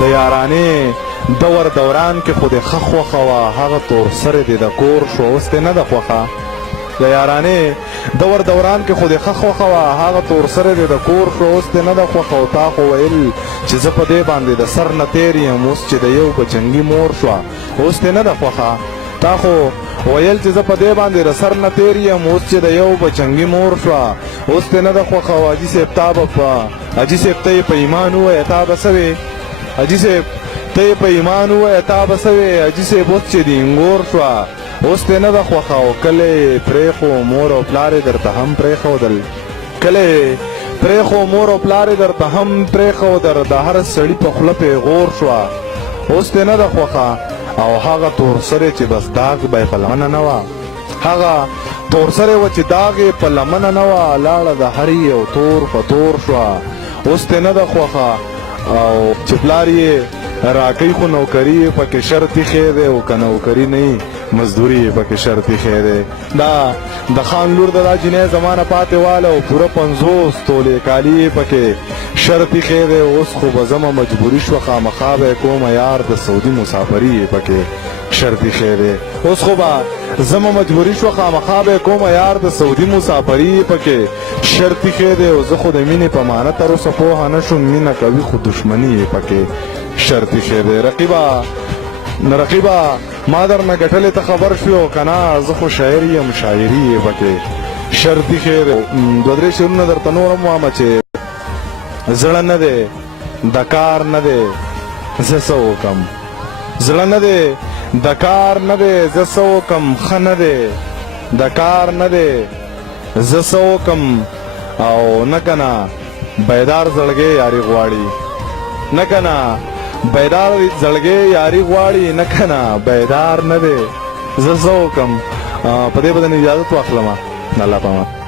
د یارانې دور دوران کې خو دې ښه خوښه وه هغه تور سرې دې د کور شو اوس دې نه ده خوښه د یارانې دور دوران کې خو دې ښه خوښه وه هغه تور سرې دې د کور شو اوس دې نه ده خوښه او تا خو ویل چې زه په دې باندې د سر نه تېر یم اوس چې د یو بچنګي مور شوه اوس دې نه ده خوښه تا خو ویل چې زه په دې باندې د سر نه تېر یم اوس چې د یو بچنګي مور شوه اوس دې نه ده خوښه او حاجي صاحب تا به په حاجي صاحب ته یې په ایمان ووایه تا به څه وې حاجي صاحب ته یې په ایمان ووایه تا به څه وې حاجي صاحب اوس چې د انګور شوه اوس دې نه ده خوښه او کله یې پرېښو مور او پلار یې درته هم پرېښودل کله یې پرېښو مور او پلار یې درته هم پرېښودل د هر سړي په خوله پېغور شوه اوس دې نه ده خوښه او هغه تور سرې چې بس داغ به یې په لمنه نه وه هغه تور سرې وه چې داغ یې په لمنه نه وه لاړه د هر یو تور په تور شوه اوس دې نه ده خوښه او چې پلار یې راکوي خو نوکري یې پکې شرط ایښی دی او که نوکري نه وي مزدوري یې پکې شرط ایښی دی دا د خان لور د دا جنۍ زمانه پاتې واله او پوره 50 تولې کالي یې پکې شرط ایښی دی اوس خو به زمه مجبوري شوه خامخا به یې کومه یار د سعودي مسافري یې پکې شرط ایښی دی اوس خو به زمه مجبوري شوه خامخا به یې کومه یار د سعودي مسافري یې پکې شرط ایښی دی او زه خو د مینې په معنه تر اوسه پوهه نه شوم مینه کوي خو دښمني یې پکې شرط ایښی دی رقیبه ما درنه ګټلې ته خبر شوې او که نه زه خو شاعر یم شاعري یې پکې شرط ایښی دی دوه درې شعرونه درته نور هم وامه چې زړه نه دی د کار نه دی زه څه وکړم زړه نه دی د کار نه دی زه څه وکړم ښه نه دی د کار نه دی زه څه وکړم او نه که نه بیدار زړګی یاري غواړي نه که نه بیدار زړګی یاري غواړي نه که نه بیدار نه دی زه څه وکړم په دې به د اجازت واخلم الله پامان